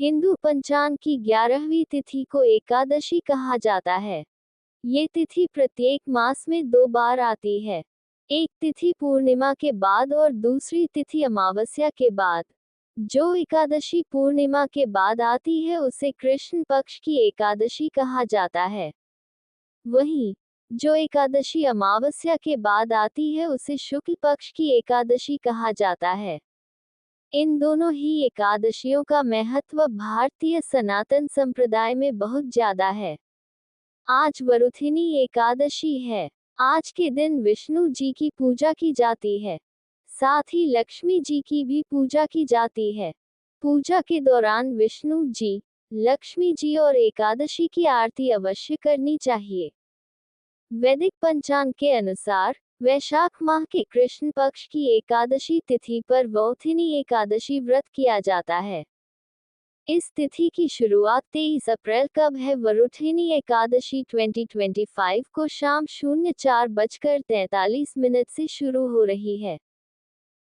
हिंदू पंचांग की 11वीं तिथि को एकादशी कहा जाता है। ये तिथि प्रत्येक मास में 2 बार आती है। एक तिथि पूर्णिमा के बाद और दूसरी तिथि अमावस्या के बाद। जो एकादशी पूर्णिमा के बाद आती है उसे कृष्ण पक्ष की एकादशी कहा जाता है। वहीं जो एकादशी अमावस्या के बाद आती है उसे शुक्ल पक्ष की एकादशी कहा जाता है। इन दोनों ही एकादशियों का महत्व भारतीय सनातन संप्रदाय में बहुत ज्यादा है। आज वरुथिनी एकादशी है। आज के दिन विष्णु जी की पूजा की जाती है। साथ ही लक्ष्मी जी की भी पूजा की जाती है। पूजा के दौरान विष्णु जी, लक्ष्मी जी और एकादशी की आरती अवश्य करनी चाहिए। वैदिक पंचांग के अनुसार वैशाख माह के कृष्ण पक्ष की एकादशी तिथि पर वौथिनी एकादशी व्रत किया जाता है। इस तिथि की शुरुआत 23 अप्रैल कब है? वरुथिनी एकादशी 2025 को शाम 04:43 से शुरू हो रही है।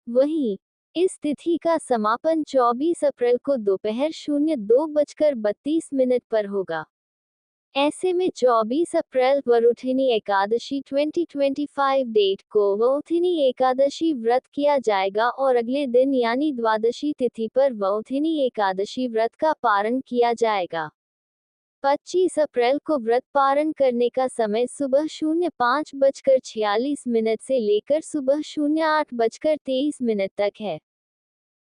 वहीं इस तिथि का समापन 24 अप्रैल को दोपहर 02:32 पर होगा। ऐसे में 24 अप्रैल वरुथिनी एकादशी 2025 डेट को वौथिनी एकादशी व्रत किया जाएगा और अगले दिन यानी द्वादशी तिथि पर वौथिनी एकादशी व्रत का पारण किया जाएगा। 25 अप्रैल को व्रत पारण करने का समय सुबह 05:46 से लेकर सुबह 08:23 तक है।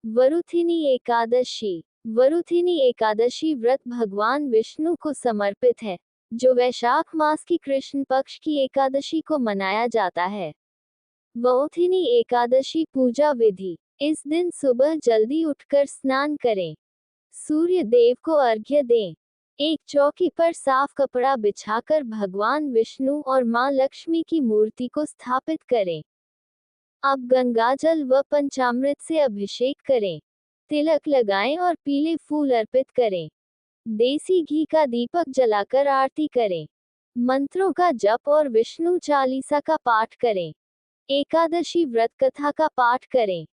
वरुथिनी एकादशी। वरुथिनी एकादशी व्रत भगवान विष्णु को समर्पित है, जो वैशाख मास की कृष्ण पक्ष की एकादशी को मनाया जाता है। वौथिनी एकादशी पूजा विधि। इस दिन सुबह जल्दी उठकर स्नान करें। सूर्य देव को अर्घ्य दें। एक चौकी पर साफ कपड़ा बिछाकर भगवान विष्णु और मां लक्ष्मी की मूर्ति को स्थापित करें। अब गंगाजल व पंचामृत से अभिषेक करें। तिलक लगाएं और पीले फूल अर्पित करें। देसी घी का दीपक जलाकर आरती करें। मंत्रों का जप और विष्णु चालीसा का पाठ करें। एकादशी व्रत कथा का पाठ करें।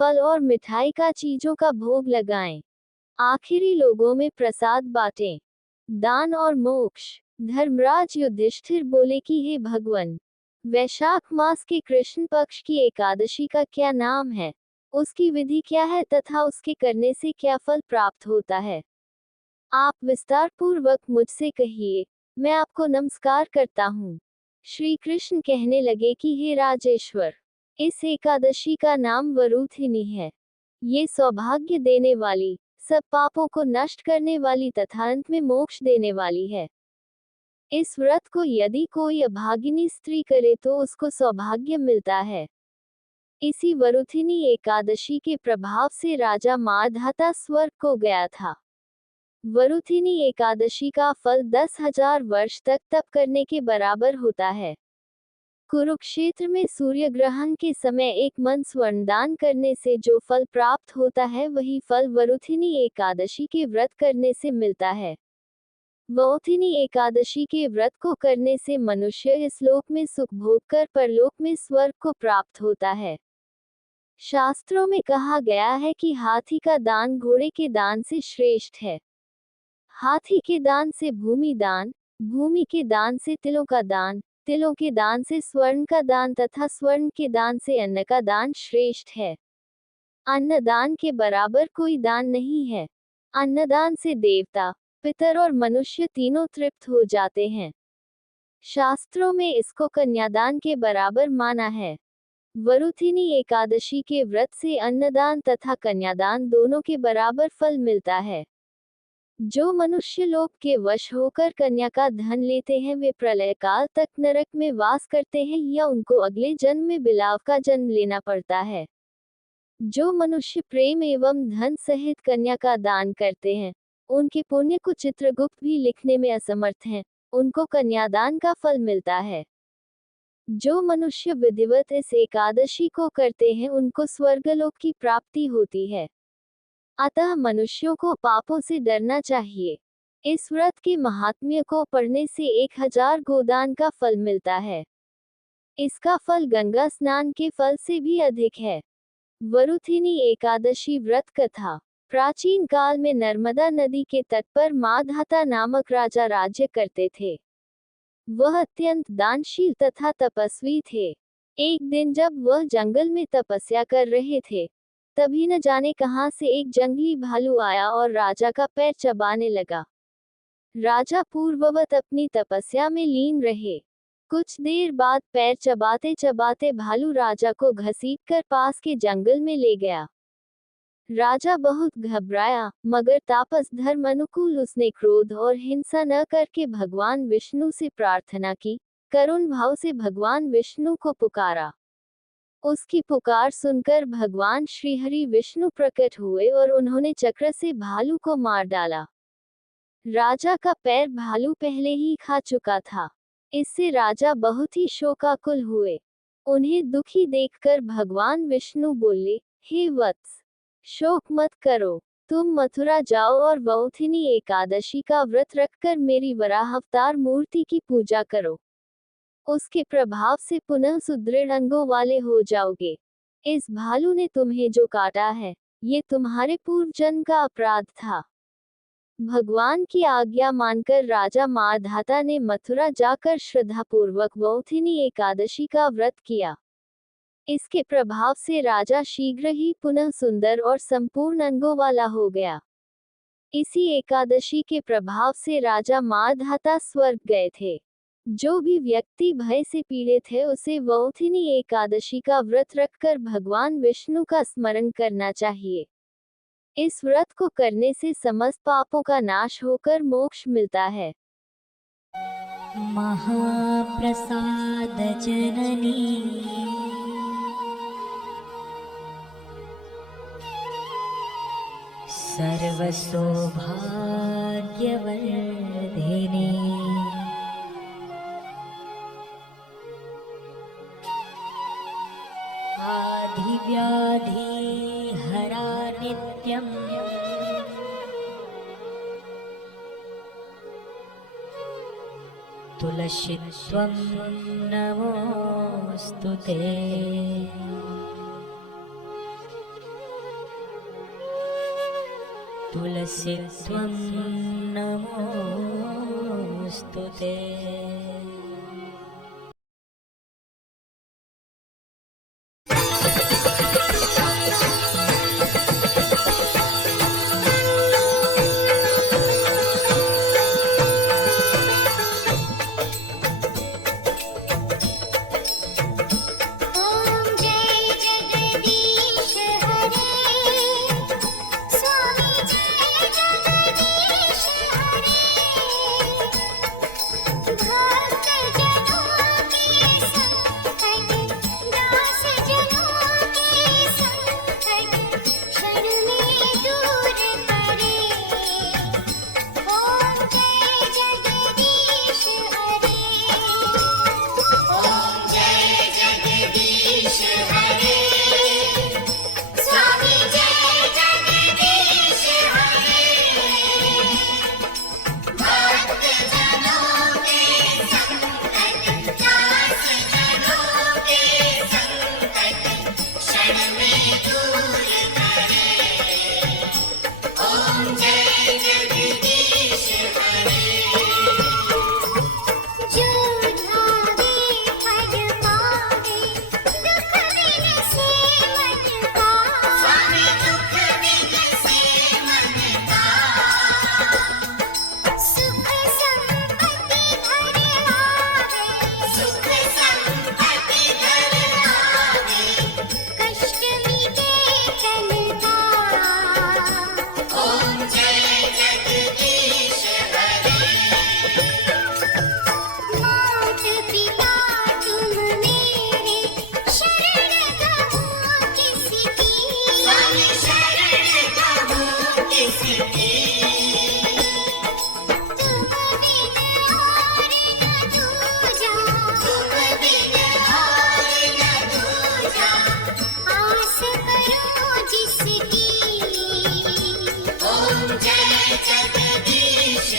फल और मिठाई का चीजों का भोग लगाएं। आखिरी लोगों में प्रसाद बांटें। दान और मोक्ष। धर्मराज युधिष्ठिर बोले कि हे भगवान, वैशाख मास के कृष्ण पक्ष की एकादशी का क्या नाम है, उसकी विधि क्या है तथा उसके करने से क्या फल प्राप्त होता है? आप विस्तार पूर्वक मुझसे कहिए, मैं आपको नमस्कार करता हूँ। श्री कृष्ण कहने लगे कि हे राजेश्वर, इस एकादशी का नाम वरुथिनी है। ये सौभाग्य देने वाली, सब पापों को नष्ट करने वाली तथा अंत में मोक्ष देने वाली है। इस व्रत को यदि कोई अभागिनी स्त्री करे तो उसको सौभाग्य मिलता है। इसी वरुथिनी एकादशी के प्रभाव से राजा मारधाता स्वर्ग को गया था। वरुथिनी एकादशी का फल 10,000 वर्ष तक तप करने के बराबर होता है। कुरुक्षेत्र में सूर्य ग्रहण के समय एक मन स्वर्ण दान करने से जो फल प्राप्त होता है वही फल वरुथिनी एकादशी के व्रत करने से मिलता है। वौथिनी एकादशी के व्रत को करने से मनुष्य इस लोक में सुख भोग कर परलोक में स्वर्ग को प्राप्त होता है। शास्त्रों में कहा गया है कि हाथी का दान घोड़े के दान से श्रेष्ठ है। हाथी के दान से भूमि दान, भूमि के दान से तिलों का दान, तिलों के दान से स्वर्ण का दान तथा स्वर्ण के दान से अन्न का दान श्रेष्ठ है। अन्न दान के बराबर कोई दान नहीं है। अन्नदान से देवता, पितर और मनुष्य तीनों तृप्त हो जाते हैं। शास्त्रों में इसको कन्यादान के बराबर माना है। वरुथिनी एकादशी के व्रत से अन्नदान तथा कन्यादान दोनों के बराबर फल मिलता है। जो मनुष्य लोक के वश होकर कन्या का धन लेते हैं वे प्रलय काल तक नरक में वास करते हैं या उनको अगले जन्म में बिलाव का जन्म लेना पड़ता है। जो मनुष्य प्रेम एवं धन सहित कन्या का दान करते हैं, उनके पुण्य को चित्रगुप्त भी लिखने में असमर्थ हैं, उनको कन्यादान का फल मिलता है। जो मनुष्य विधिवत इस एकादशी को करते हैं उनको स्वर्गलोक की प्राप्ति होती है। अतः मनुष्यों को पापों से डरना चाहिए। इस व्रत के महात्म्य को पढ़ने से 1000 गोदान का फल मिलता है। इसका फल गंगा स्नान के फल से भी अधिक है। वरुथिनी एकादशी व्रत कथा। प्राचीन काल में नर्मदा नदी के तट पर माधाता नामक राजा राज्य करते थे। वह अत्यंत दानशील तथा तपस्वी थे। एक दिन जब वह जंगल में तपस्या कर रहे थे, तभी न जाने कहां से एक जंगली भालू आया और राजा का पैर चबाने लगा। राजा पूर्ववत अपनी तपस्या में लीन रहे। कुछ देर बाद पैर चबाते चबाते भालू राजा को घसीटकर पास के जंगल में ले गया। राजा बहुत घबराया, मगर तापस धर्म अनुकूल उसने क्रोध और हिंसा न करके भगवान विष्णु से प्रार्थना की। करुण भाव से भगवान विष्णु को पुकारा। उसकी पुकार सुनकर भगवान श्रीहरि विष्णु प्रकट हुए और उन्होंने चक्र से भालू को मार डाला। राजा का पैर भालू पहले ही खा चुका था। इससे राजा बहुत ही शोकाकुल हुए। उन्हें दुखी देखकर भगवान विष्णु बोले, हे वत्स, शोक मत करो। तुम मथुरा जाओ और वौथिनी एकादशी का व्रत रखकर मेरी वराह अवतार मूर्ति की पूजा करो। उसके प्रभाव से पुनः सुदृढ़ अंगों वाले हो जाओगे। इस भालू ने तुम्हें जो काटा है, ये तुम्हारे पूर्व जन्म का अपराध था। भगवान की आज्ञा मानकर राजा माधाता ने मथुरा जाकर श्रद्धापूर्वक वौथिनी एकादशी का व्रत किया। इसके प्रभाव से राजा शीघ्र ही पुनः सुंदर और संपूर्ण अंगों वाला हो गया। इसी एकादशी के प्रभाव से राजा माधाता स्वर्ग गए थे। जो भी व्यक्ति भय से पीड़ित है, उसे वौथिनी एकादशी का व्रत रखकर भगवान विष्णु का स्मरण करना चाहिए। इस व्रत को करने से समस्त पापों का नाश होकर मोक्ष मिलता है। महाप्रसाद जननी सर्वसौभाग्यवर्धिनी आधिव्याधि हरा नित्यम् तुलसीत्वं नमोऽस्तुते। तुलसीत्वं नमोऽस्तुते। जय जगदीश